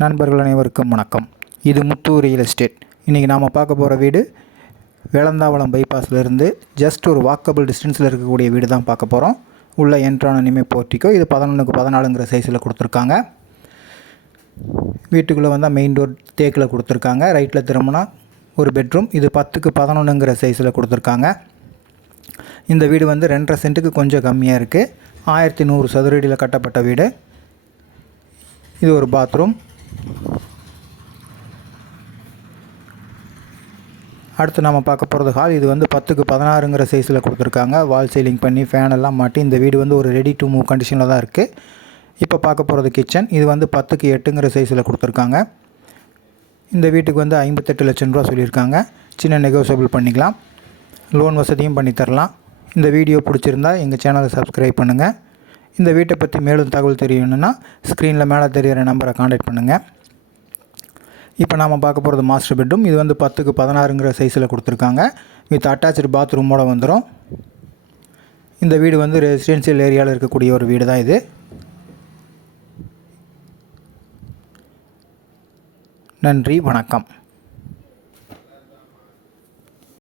நண்பர்கள் அனைவருக்கும் வணக்கம். இது முத்து ரியல் எஸ்டேட் இன்றைக்கி நாம் பார்க்க போகிற வீடு வேளந்தாவளம் பைபாஸ்லேருந்து ஜஸ்ட் ஒரு வாக்கபிள் டிஸ்டன்ஸில் இருக்கக்கூடிய வீடு தான் பார்க்க போகிறோம் உள்ள என்ட்ரான இனிமே போர்ட்டிக்கோ இது பதினொன்றுக்கு பதினாலுங்கிற சைஸில் கொடுத்துருக்காங்க. வீட்டுக்குள்ளே வந்தால் மெயின் டோர் தேக்கில் கொடுத்துருக்காங்க. ரைட்டில் திரும்பினா ஒரு பெட்ரூம் இது பத்துக்கு பதினொன்றுங்கிற சைஸில் கொடுத்துருக்காங்க. இந்த வீடு வந்து ரெண்டரை சென்ட்டுக்கு கொஞ்சம் கம்மியாக இருக்குது ஆயிரத்தி நூறு சதுரடியில் கட்டப்பட்ட வீடு. இது ஒரு பாத்ரூம் அடுத்து நம்ம பார்க்க போகிறது ஹால் இது வந்து பத்துக்கு பதினாறுங்கிற சைஸில் கொடுத்துருக்காங்க. வால் சீலிங் பண்ணி ஃபேன் எல்லாம் மாட்டி இந்த வீடு வந்து ஒரு ரெடி டு மூவ் கண்டிஷனில் தான் இருக்குது இப்போ பார்க்க போகிறது கிச்சன் இது வந்து பத்துக்கு எட்டுங்கிற சைஸில் கொடுத்துருக்காங்க. இந்த வீட்டுக்கு வந்து ஐம்பத்தெட்டு லட்சம் ரூபா சொல்லியிருக்காங்க. சின்ன நெகோசியபிள் பண்ணிக்கலாம். லோன் வசதியும் பண்ணித்தரலாம் இந்த வீடியோ பிடிச்சிருந்தா எங்கள் சேனலை சப்ஸ்கிரைப் பண்ணுங்கள் இந்த வீட்டை பற்றி மேலும் தகவல் தெரியணுன்னா ஸ்க்ரீனில் மேலே தெரியிற நம்பரை காண்டாக்ட் பண்ணுங்கள் இப்போ நாம் பார்க்க போகிறது மாஸ்டர் பெட்ரூம் இது வந்து பத்துக்கு பதினாறுங்கிற சைஸில் கொடுத்துருக்காங்க. வித் அட்டாச்சு பாத்ரூமோட வந்துடும் இந்த வீடு வந்து ரெசிடென்சியல் ஏரியாவில் இருக்கக்கூடிய ஒரு வீடு தான் இது. நன்றி வணக்கம்.